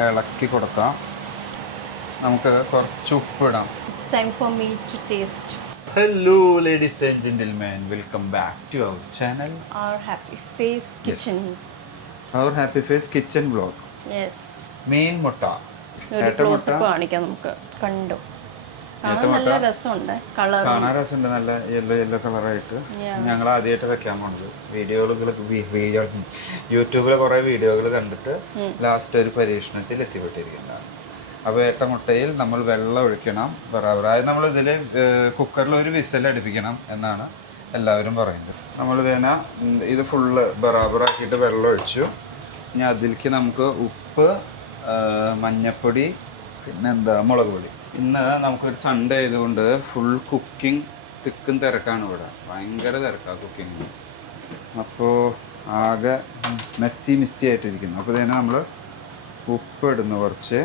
ഇളക്കി കൊടുക്കാം. നമുക്ക് കുറച്ച് ഉപ്പിടാം. It's time for me to taste hello ladies and gentleman, welcome back to our channel our happy face kitchen. Our happy face kitchen vlog. Yes. മീൻ മുട്ട ഒരു close up കാണിക്കാം നമുക്ക്. കണ്ടു കാണാൻ നല്ല രസമുണ്ട്. കളർ കാണാൻ രസമുണ്ട്, നല്ല യെല്ലോ കളറായിട്ട്. ഞങ്ങൾ ആദ്യമായിട്ട് വെക്കാൻ പോണത് യൂട്യൂബിലെ കുറേ വീഡിയോകൾ കണ്ടിട്ട് ലാസ്റ്റ് ഒരു പരീക്ഷണത്തിൽ എത്തിപ്പെട്ടിരിക്കുന്നതാണ്. അപ്പോൾ ഏട്ടമുട്ടയിൽ നമ്മൾ വെള്ളം ഒഴിക്കണം ബറാബർ. അതായത് നമ്മൾ ഇതിൽ കുക്കറിൽ ഒരു വിസൽ അടുപ്പിക്കണം എന്നാണ് എല്ലാവരും പറയുന്നത്. നമ്മൾ വേണ ഇത് ഫുള്ള് ബറാബറാക്കിയിട്ട് വെള്ളം ഒഴിച്ചു. ഇനി അതിലേക്ക് നമുക്ക് ഉപ്പ്, മഞ്ഞപ്പൊടി, പിന്നെന്താ മുളക് പൊടി. ഇന്ന് നമുക്കൊരു സൺഡേ ആയതുകൊണ്ട് ഫുൾ കുക്കിംഗ് തിക്കും തിരക്കാണ് ഇവിടെ. ഭയങ്കര തിരക്കാണ് കുക്കിംഗ്. അപ്പോൾ ആകെ മെസ്സി ആയിട്ടിരിക്കുന്നു. അപ്പോൾ തന്നെ നമ്മൾ ഉപ്പ് ഇടുന്നു, കുറച്ച്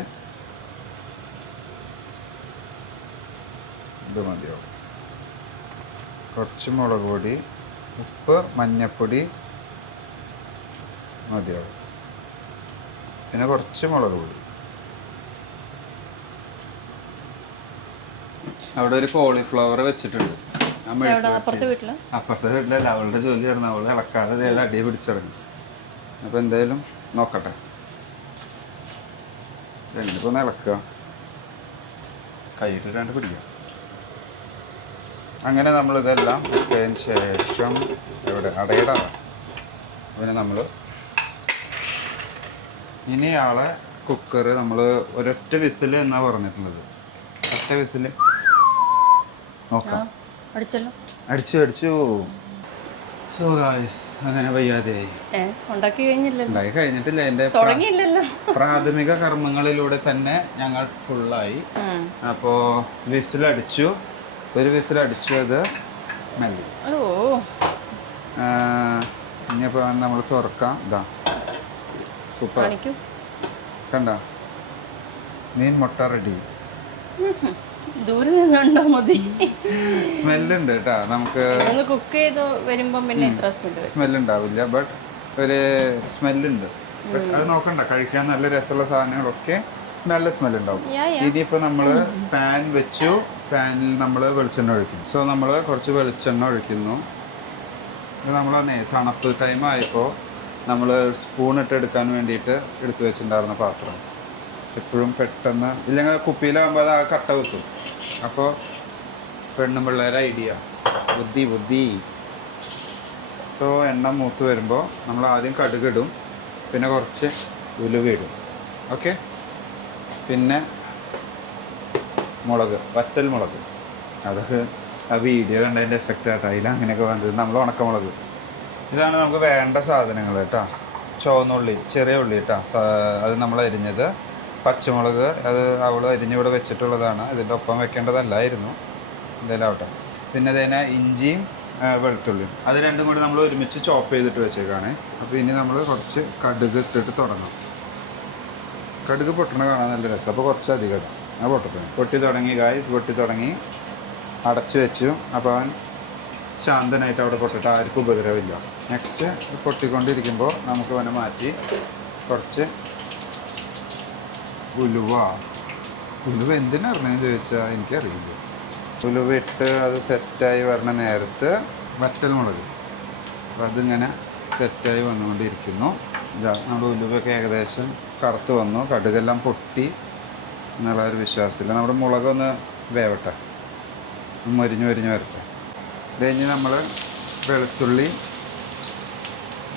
ഇത് മതിയാവും. കുറച്ച് മുളക് പൊടി, ഉപ്പ്, മഞ്ഞപ്പൊടി മതിയാവും. പിന്നെ കുറച്ച് മുളക് പൊടി. അവിടെ ഒരു കോളിഫ്ലവർ വെച്ചിട്ടുണ്ട്. അപ്പുറത്തെ വീട്ടിലല്ല, അവളുടെ ജോലി ആയിരുന്നു. അവൾ ഇളക്കാതെ അടിയെ പിടിച്ചിറങ്ങി. അപ്പോൾ എന്തായാലും നോക്കട്ടെ. രണ്ടിപ്പോൾ ഒന്ന് ഇളക്കുക, കൈയിട്ടിട്ടാണ്ട് പിടിക്കുക. അങ്ങനെ നമ്മളിതെല്ലാം ഇട്ടതിന് ശേഷം എവിടെ അടയിടാം. പിന്നെ നമ്മൾ ഇനി ആളെ കുക്കർ നമ്മൾ ഒരൊറ്റ വിസിൽ എന്നാണ് പറഞ്ഞിട്ടുള്ളത്. ഒറ്റ വിസിൽ നോക്കാം. അടിച്ചു. സോ ഗായ്സ്, അങ്ങനെ വയ്യാതെയായി. ഉണ്ടാക്കി കഴിഞ്ഞിട്ടില്ല. എൻ്റെ പ്രാഥമിക കർമ്മങ്ങളിലൂടെ തന്നെ ഞങ്ങൾ ഫുള്ളായി. അപ്പോൾ വിസിലടിച്ചു, ഒരു വിസിലടിച്ചു. അത് സ്മെല്ല്. ഇനിയിപ്പോൾ നമ്മൾ തുറക്കാം. ഇതാ സൂപ്പർ, കണ്ട മീൻ മുട്ട റെഡി. ദൂരെ നിന്നുണ്ടോ മതി. സ്മെല്ലുണ്ട് കേട്ടാ. നമുക്ക് കുക്ക് ചെയ്ത് വരുമ്പം പിന്നെ ഇത്ര സ്മെല്ലുണ്ടാവില്ല, ബട്ട് ഒരു സ്മെല്ലുണ്ട്. അത് നോക്കണ്ട, കഴിക്കാൻ നല്ല രസമുള്ള സാധനങ്ങളൊക്കെ നല്ല സ്മെല്ലുണ്ടാവും. ഇനിയിപ്പോൾ നമ്മൾ പാൻ വെച്ചു. പാനിൽ നമ്മൾ വെളിച്ചെണ്ണ ഒഴിക്കും. സോ നമ്മൾ കുറച്ച് വെളിച്ചെണ്ണ ഒഴിക്കുന്നു. ഇത് നമ്മൾ തണുപ്പ് ടൈം ആയപ്പോൾ നമ്മൾ സ്പൂൺ ഇട്ട് എടുക്കാൻ വേണ്ടിയിട്ട് എടുത്തു വെച്ചിട്ടുണ്ടായിരുന്ന പാത്രം. എപ്പോഴും പെട്ടെന്ന് ഇല്ലെങ്കിൽ കുപ്പിയിലാകുമ്പോൾ അത് ആ കട്ട കുത്തും. അപ്പോൾ പെണ്ണും പിള്ളേരെ ഐഡിയ, ബുദ്ധി. സോ എണ്ണ മൂത്ത് വരുമ്പോൾ നമ്മൾ ആദ്യം കടുകിടും, പിന്നെ കുറച്ച് ഉലുവ ഇടും. ഓക്കെ, പിന്നെ മുളക്, വറ്റൽ മുളക്. അതൊക്കെ ആ വീഡിയോ കണ്ടതിൻ്റെ എഫക്റ്റ് ആട്ടോ. അതിൽ അങ്ങനെയൊക്കെ വന്നത്. നമ്മൾ ഉണക്കമുളക്. ഇതാണ് നമുക്ക് വേണ്ട സാധനങ്ങൾ കേട്ടോ. ചുവന്നുള്ളി, ചെറിയ ഉള്ളി കേട്ടോ, അത് നമ്മൾ അരിഞ്ഞത്. പച്ചമുളക്, അത് അവൾ അരിഞ്ഞിവിടെ വെച്ചിട്ടുള്ളതാണ്. ഇതിൻ്റെ ഒപ്പം വെക്കേണ്ടതല്ലായിരുന്നു, എന്തായാലും ആവട്ടെ. പിന്നെ അതിനെ ഇഞ്ചിയും വെളുത്തുള്ളിയും, അത് രണ്ടും കൂടി നമ്മൾ ഒരുമിച്ച് ചോപ്പ് ചെയ്തിട്ട് വെച്ചേക്കാണ്. അപ്പോൾ ഇനി നമ്മൾ കുറച്ച് കടുക് ഇട്ടിട്ട് തുടങ്ങും. കടുക് പൊട്ടണ കാണാൻ നല്ല രസം. അപ്പോൾ കുറച്ച് അധികം ഇടാം. ആ പൊട്ടി തുടങ്ങി ഗായ്സ്, പൊട്ടി തുടങ്ങി. അടച്ചു വെച്ചു. അപ്പോൾ അവൻ ശാന്തനായിട്ട് അവിടെ പൊട്ടിട്ട് ആർക്കും ഉപദ്രവമില്ല. നെക്സ്റ്റ് പൊട്ടിക്കൊണ്ടിരിക്കുമ്പോൾ നമുക്ക് അവനെ മാറ്റി കുറച്ച് ഉലുവ എന്തിനറിഞ്ഞെന്ന് ചോദിച്ചാൽ എനിക്കറിയില്ല. ഉലുവ ഇട്ട് അത് സെറ്റായി വരണ നേരത്ത് വറ്റൽ മുളക്, അപ്പോൾ അതിങ്ങനെ സെറ്റായി വന്നുകൊണ്ടിരിക്കുന്നു. നമ്മുടെ ഉലുവയൊക്കെ ഏകദേശം കറുത്ത് വന്നു. കടുകെല്ലാം പൊട്ടി എന്നുള്ള ഒരു വിശ്വാസത്തില്ല. നമ്മുടെ മുളകൊന്ന് വേവട്ടെ, മൊരിഞ്ഞ് വരട്ടെ. ഇത് കഴിഞ്ഞ് നമ്മൾ വെളുത്തുള്ളി,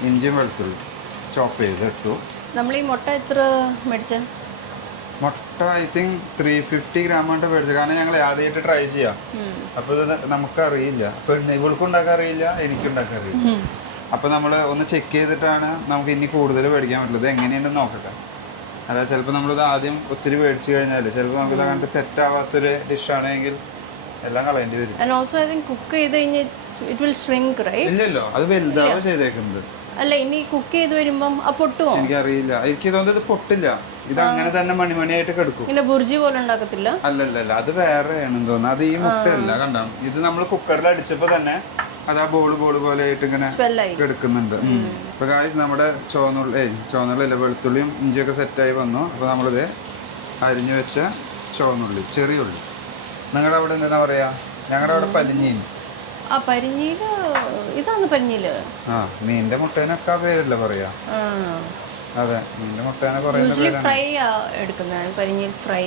ഇഞ്ചിയും വെളുത്തുള്ളി ചോപ്പ് ചെയ്ത് ഇട്ടു. നമ്മൾ ഈ മുട്ട എത്ര മേടിച്ച? മുട്ട ഐ തിങ്ക് 350 ഗ്രാം കൊണ്ട് മേടിച്ചത്. കാരണം ഞങ്ങൾ ആദ്യമായിട്ട് ട്രൈ ചെയ്യാം. അപ്പോൾ ഇത് നമുക്കറിയില്ല. അപ്പോൾ ഇവൾക്കും ഉണ്ടാക്കാൻ അറിയില്ല, എനിക്കുണ്ടാക്കാൻ അറിയില്ല. അപ്പോൾ നമ്മൾ ഒന്ന് ചെക്ക് ചെയ്തിട്ടാണ് നമുക്ക് ഇനി കൂടുതൽ മേടിക്കാൻ പറ്റുള്ളത്. എങ്ങനെയുണ്ടെന്ന് നോക്കട്ടെ. അതായത് ചിലപ്പോൾ നമ്മളിത് ആദ്യം ഒത്തിരി മേടിച്ചു കഴിഞ്ഞാൽ ചിലപ്പോൾ നമുക്കിത് കണ്ട് സെറ്റ് ആവാത്തൊരു ഡിഷാണെങ്കിൽ എല്ലാം കളയേണ്ടി വരും. ഇല്ലല്ലോ, അത് വലുതാവോ ചെയ്തേക്കുന്നത്. അല്ല, ഇനി കുക്ക് ചെയ്ത് വരുമ്പം പൊട്ടുമോ? എനിക്കറിയില്ല. എനിക്ക് തോന്നുന്നത് ഇത് പൊട്ടില്ല. ഇത് അങ്ങനെ തന്നെ മണിമണിയായിട്ട് കിടക്കും. പിന്നെ ബുർജി പോലെ ഉണ്ടാക്കത്തില്ല? അല്ലല്ല, അത് വേറെയാണെന്ന് തോന്നുന്നു. അത് ഈ മുട്ടയല്ല. കണ്ടോ, ഇത് നമ്മൾ കുക്കറിൽ അടിച്ചപ്പോൾ തന്നെ അത് ആ ബോള് പോലെ ആയിട്ട് ഇങ്ങനെ സ്മെല്ലായി എടുക്കുന്നുണ്ട്. അപ്പോൾ ഗായ്സ് നമ്മുടെ ചുവന്നുള്ളില്ല വെളുത്തുള്ളിയും ഇഞ്ചിയൊക്കെ സെറ്റായി വന്നു. അപ്പോൾ നമ്മളിത് അരിഞ്ഞു വെച്ച ചുവന്നുള്ളി, ചെറിയ ഉള്ളി. നിങ്ങളുടെ അവിടെ എന്താ പറയുക? ഞങ്ങളുടെ അവിടെ പലിഞ്ഞീൻ. ആ പരിഞ്ഞീല് ഇതാണ് പരിഞ്ഞീല്. ആ മീനിന്റെ മുട്ടേനൊക്കെ ആ പേരല്ലേ പറയാ? അതെ, മീനിന്റെ മുട്ടേനെ പറയുന്ന പേരാണ്. ഫ്രൈ എടുക്കുന്നത് പരിഞ്ഞീൽ ഫ്രൈ.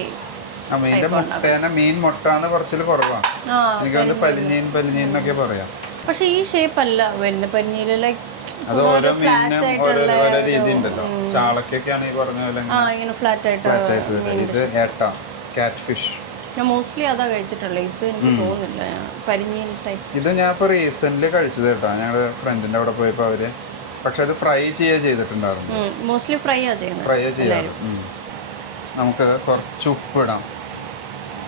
ആ മീനിന്റെ മുട്ടേനെ മീൻ മുട്ട എന്ന് കുറച്ചില് കുറവാണ്. എനിക്ക് വന്ന് പലിഞ്ഞീൻ എന്നൊക്കെ പറയാം. പക്ഷെ ഈ ഷേപ്പ് അല്ല വരുന്നത് പരിഞ്ഞീല്. ലൈക്ക് അത് ഓരോ മീനിനും ഓരോ രീതി ഉണ്ടല്ലോ. ചാളക്കൊക്കെയാണ് ഈ പറഞ്ഞ പോലെ ഇങ്ങനെ ഫ്ലാറ്റ് ആയിട്ട്. ഇത് ഏട്ട, കാറ്റ് ഫിഷ്. ഞാൻ മോസ്റ്റ്ലി അതാ കഴിച്ചിട്ടുള്ളത്. ഇത് എനിക്ക് തോന്നുന്നില്ല പരിഞ്ഞീൽ ടൈപ്പ്. ഇത് ഞാൻ ഇപ്പോൾ റീസെന്റ് കഴിച്ചത് കേട്ടോ. ഞങ്ങള് ഫ്രണ്ടിന്റെ അവിടെ പോയപ്പോൾ അവര് പക്ഷെ അത് ഫ്രൈ ചെയ്തിട്ടുണ്ടായിരുന്നു. മോസ്റ്റ്ലി ഫ്രൈ ചെയ്യാറ്. നമുക്ക് കുറച്ച് ഉപ്പിടാം.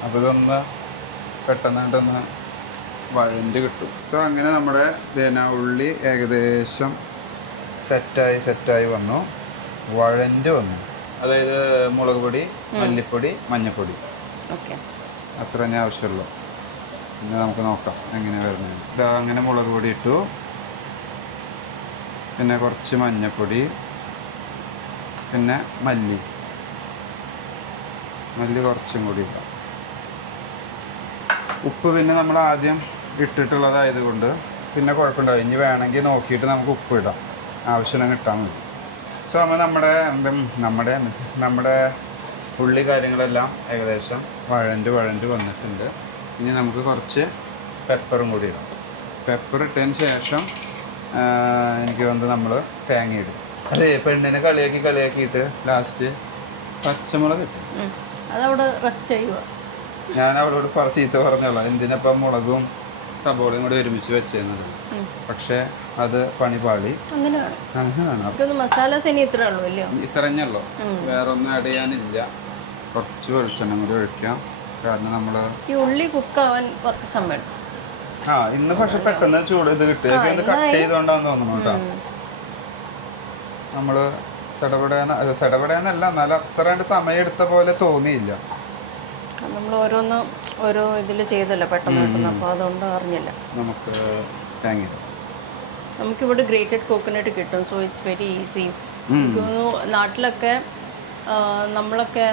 അപ്പോൾ ഇതൊന്ന് പെട്ടെന്നായിട്ടൊന്ന് വഴണ്ട് കിട്ടും. സോ അങ്ങനെ നമ്മുടെ ഉള്ളി ഏകദേശം സെറ്റായി വന്നു, വഴണ്ട് വന്നു. അതായത് മുളക് പൊടി, മല്ലിപ്പൊടി, മഞ്ഞൾപ്പൊടി അത്ര തന്നെ ആവശ്യമുള്ളൂ. പിന്നെ നമുക്ക് നോക്കാം എങ്ങനെ വരുന്നത്. ഇതാ അങ്ങനെ മുളക് പൊടി ഇട്ടു, പിന്നെ കുറച്ച് മഞ്ഞൾപ്പൊടി, പിന്നെ മല്ലി കുറച്ചും കൂടി ഇടാം. ഉപ്പ് പിന്നെ നമ്മൾ ആദ്യം ഇട്ടിട്ടുള്ളതായത് കൊണ്ട് പിന്നെ കുഴപ്പമുണ്ടാവും. ഇനി വേണമെങ്കിൽ നോക്കിയിട്ട് നമുക്ക് ഉപ്പ് ഇടാം, ആവശ്യമുണ്ടെങ്കിൽ ഇട്ടാൽ മതി. സോ അപ്പോൾ നമ്മുടെ ഉള്ളി കാര്യങ്ങളെല്ലാം ഏകദേശം വഴണ്ട് വന്നിട്ടുണ്ട്. ഇനി നമുക്ക് കുറച്ച് പെപ്പറും കൂടി ഇടാം. പെപ്പർ ഇട്ടതിന് ശേഷം എനിക്ക് വന്ന് നമ്മൾ തേങ്ങ ഇടും. അതെ, പെണ്ണിനെ കളിയാക്കിയിട്ട് ലാസ്റ്റ് പച്ചമുളക് ഇട്ടു. അതവിടെ റെസ്റ്റ് ചെയ്യുക. ഞാൻ അവളോട് ചീത്ത പറഞ്ഞോളാം, എന്തിനപ്പം മുളകും സബോളയും കൂടി ഒരുമിച്ച് വെച്ചെന്നത്. പക്ഷെ അത് പണി പാളി. അങ്ങനെയാണ് മസാലാസ് ഇനി ഇത്രഞ്ഞല്ലോ, വേറെ ഒന്നും ആഡ് ചെയ്യാനില്ല. കുറച്ച് വെളിച്ചെണ്ണ കൂടി ഒഴിക്കാം. കാരണം നമ്മള് ഈ ഉള്ളി കുക്കാവാൻ കുറച്ച് സമയം. ഇന്ന് പക്ഷെ പെട്ടെന്ന് ചൂട് ഇത് കിട്ടി. കട്ട് ചെയ്തോണ്ടാന്ന് തോന്നുന്നു കേട്ടോ. നമ്മള് സെടപെടയെന്നല്ല, എന്നാലും അത്ര സമയം എടുത്ത പോലെ തോന്നിയില്ല. നമ്മൾ ഓരോ ഇതിൽ ചെയ്തല്ലോ പെട്ടെന്ന്. അപ്പോൾ അതുകൊണ്ട് അറിഞ്ഞില്ല. നമുക്ക് നമുക്കിവിടെ ഗ്രേറ്റഡ് കോക്കനട്ട് കിട്ടും. So it's very easy. നാട്ടിലൊക്കെ നമ്മളൊക്കെ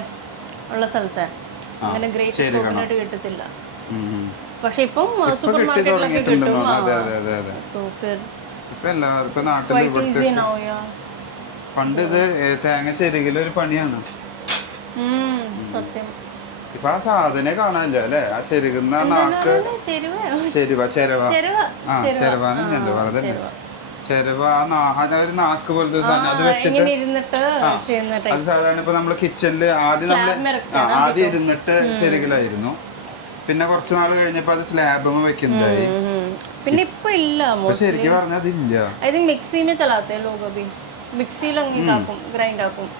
ഉള്ള സ്ഥലത്താണ് അങ്ങനെ ഗ്രേറ്റഡ് കോക്കനട്ട് കിട്ടത്തില്ല. പക്ഷെ ഇപ്പം സൂപ്പർ മാർക്കറ്റിലൊക്കെ കിട്ടും. പണ്ട് ഇത് തേങ്ങ ചെരുകിലൊരു പണിയാണ് സത്യം. ഇപ്പൊ ആ സാധനെ കാണാനില്ല അല്ലെ? ആ ചെരുകുന്ന നാക്ക് ചെരവാന്നല്ലോ പറഞ്ഞത്. ചെരവ ഒരു നാക്ക് പോലത്തെ സാധനം അത് വെച്ചിട്ട് അത് സാധാരണ ഇപ്പൊ നമ്മള് കിച്ചണില് ആദ്യം ഇരുന്നിട്ട് ചെരുകിലായിരുന്നു. പിന്നെ കുറച്ച് നാൾ കഴിഞ്ഞപ്പോ അത് സ്ലാബ് വെക്കുന്നതായി. പിന്നെ ഇപ്പൊ ഇല്ല. ശരിക്കും പറഞ്ഞാൽ അതില്ല.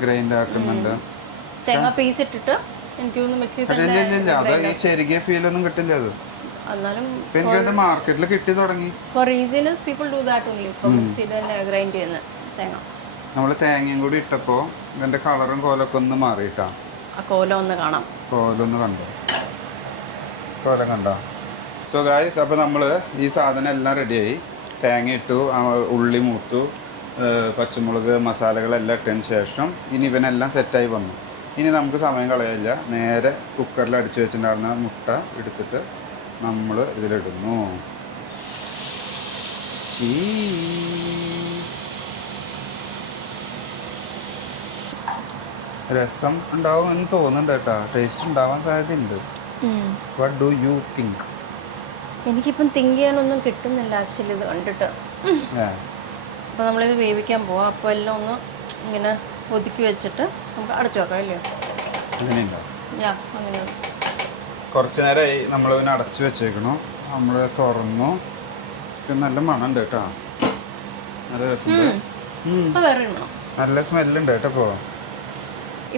ഗ്രൈൻഡ് ആക്കുന്നുണ്ട്. തേങ്ങ പീസ് ഇട്ടിട്ട് എനിക്ക് ഈ ചെറുകിയ ഫീലൊന്നും കിട്ടില്ല. അത് എനിക്ക് മാർക്കറ്റിൽ കിട്ടി തുടങ്ങി. നമ്മള് തേങ്ങയും കൂടി ഇട്ടപ്പോ ഇതിന്റെ കളറും കോലൊക്കെ ഒന്ന് മാറിയിട്ടാ. കോലൊന്ന് കണ്ടോ? കോലം കണ്ടോ? സോ ഗായ്സ്, അപ്പോൾ നമ്മൾ ഈ സാധനം എല്ലാം റെഡിയായി. തേങ്ങ ഇട്ടു, ഉള്ളി മൂത്തു, പച്ചമുളക് മസാലകളെല്ലാം ഇട്ടതിന് ശേഷം ഇനി ഇവനെല്ലാം സെറ്റായി വന്നു. ഇനി നമുക്ക് സമയം കളയില്ല, നേരെ കുക്കറിൽ അടിച്ചു വെച്ചിട്ടുണ്ടായിരുന്ന മുട്ട എടുത്തിട്ട് നമ്മൾ ഇതിലിടുന്നു. രസം ഉണ്ടാവും എന്ന് തോന്നുന്നുണ്ട് കേട്ടോ. ടേസ്റ്റ് ഉണ്ടാവാൻ സാധ്യതയുണ്ട്. What do you think? എനിക്കിപ്പം തിങ്ക് ചെയ്യാനൊന്നും കിട്ടുന്നില്ല ആക്ച്വലി ഇത് കണ്ടിട്ട്. അപ്പോൾ നമ്മളിത് വേവിക്കാൻ പോവാം. അപ്പോൾ എല്ലാം ഒന്ന് ഇങ്ങനെ ഒതുക്കി വെച്ചിട്ട് നമുക്ക് അടച്ചു വെക്കാം അല്ലേ? അങ്ങനെയാണ്. കുറച്ച് നേരമായി നമ്മൾ പിന്നെ അടച്ചു വെച്ചേക്കണു. നമ്മൾ തുറന്നു. നല്ല മണമുണ്ട് കേട്ടോ. നല്ല രസമുണ്ട്. നല്ല സ്മെല്ലുണ്ട് കേട്ടോ.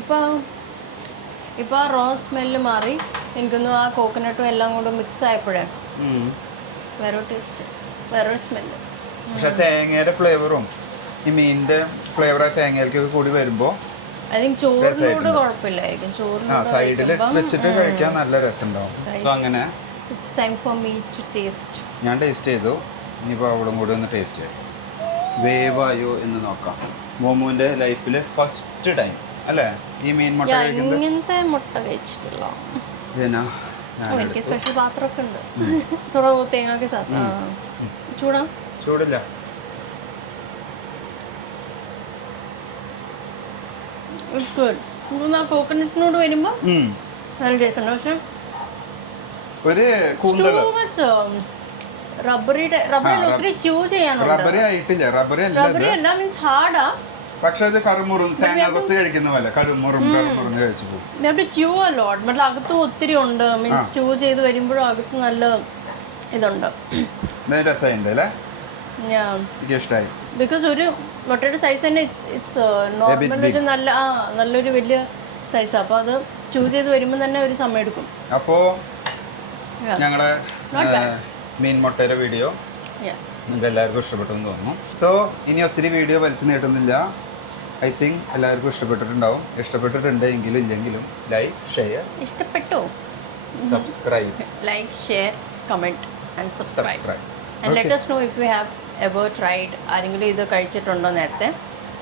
ഇപ്പോൾ ആ റോ സ്മെല്ല് മാറി. എനിക്കൊന്നും ആ കോക്കനട്ടും എല്ലാം കൂടെ മിക്സ് ആയപ്പോഴേ വേറെ ടേസ്റ്റ്, വേറൊരു സ്മെല്ല്. പക്ഷെ തേങ്ങയുടെ ഫ്ലേവറും ഈ മീനിന്റെ ഫ്ലേവർ ആ തേങ്ങയിലേക്ക് കൂടി വരുമ്പോൾ ചോറിനോട് കുഴപ്പമില്ലായിരിക്കും. സൈഡിൽ വെച്ചിട്ട് കഴിക്കാൻ നല്ല രസമുണ്ടാവും. അങ്ങനെ it's time for me to taste. ഞാൻ ടേസ്റ്റ് ചെയ്തു. ഇനിയിപ്പോൾ അവളും കൂടി ഒന്ന് ടേസ്റ്റ് ചെയ്യാം. വേവായോ എന്ന് നോക്കാം. മോമുവിൻ്റെ ലൈഫിൽ ഫസ്റ്റ് ടൈം അല്ലേ ഈ മീൻ മുട്ട കഴിക്കുന്നത്? ഇങ്ങനത്തെ മുട്ട കഴിച്ചിട്ടില്ല. ഏനാ എനിക്ക് സ്പെഷ്യൽ പാത്രമൊക്കെ ഉണ്ട്. തുറവ് തേങ്ങയൊക്കെ ചൂടാ ചൂടില്ല. It's good. നമുക്ക് ആ കോക്കനട്ടിനോട് വരുമ്പോൾ നല്ല ടേസ്റ്റ് ഉണ്ട്. പക്ഷെ ഒരു കൂന്തള് റബ്ബറി ഒത്തിരി ച്യൂ ചെയ്യാനുണ്ട്. റബ്ബറി ആയിട്ടില്ല. റബ്ബറി അല്ല മീൻസ് ഹാർഡാ. പക്ഷെ അത് കറുമുറും തേങ്ങ കൊത്ത് കഴിക്കുന്ന പോലെ കറുമുറും കഴിച്ചു പോകും. We have to chew a lot. but അകത്തും ഒത്തിരി ഉണ്ട്. മീൻസ് ച്യൂ ചെയ്ത് വരുമ്പോഴും അകത്ത് നല്ല ഇതുണ്ട്. രസമുണ്ട് അല്ലേ? എനിക്ക് ഇഷ്ടമായി. ബിക്കോസ് ഒരു മുട്ടയുടെ സൈസ് തന്നെ ഇറ്റ്സ് നോർമൽ ഒരു നല്ലൊരു വലിയ സൈസാണ്. അപ്പോൾ അത് ച്യൂ ചെയ്ത് വരുമ്പോൾ തന്നെ ഒരു സമയം എടുക്കും. അപ്പോൾ ഞങ്ങളുടെ മീൻ മുട്ടയുടെ വീഡിയോ നിങ്ങൾക്ക് എല്ലാവർക്കും ഇഷ്ടപ്പെട്ടു എന്ന് തോന്നുന്നു. സോ ഇനി ഒത്തിരി വീഡിയോ വലിച്ചു നീട്ടുന്നില്ല. ഐ തിങ്ക് എല്ലാവർക്കും ഇഷ്ടപ്പെട്ടിട്ടുണ്ടാവും. ഇഷ്ടപ്പെട്ടിട്ടുണ്ടെങ്കിലും ഇല്ലെങ്കിലും ലൈക്ക് ഷെയർ ഇഷ്ടപ്പെട്ടോ subscribe like share comment and subscribe and let us know if you have ever tried. ആരെങ്കിലും ഇത് കഴിച്ചിട്ടുണ്ടോ നേരത്തെ?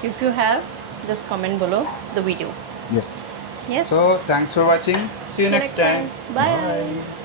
If you have, just comment below the video. Yes. So thanks for watching. See you next time. Bye.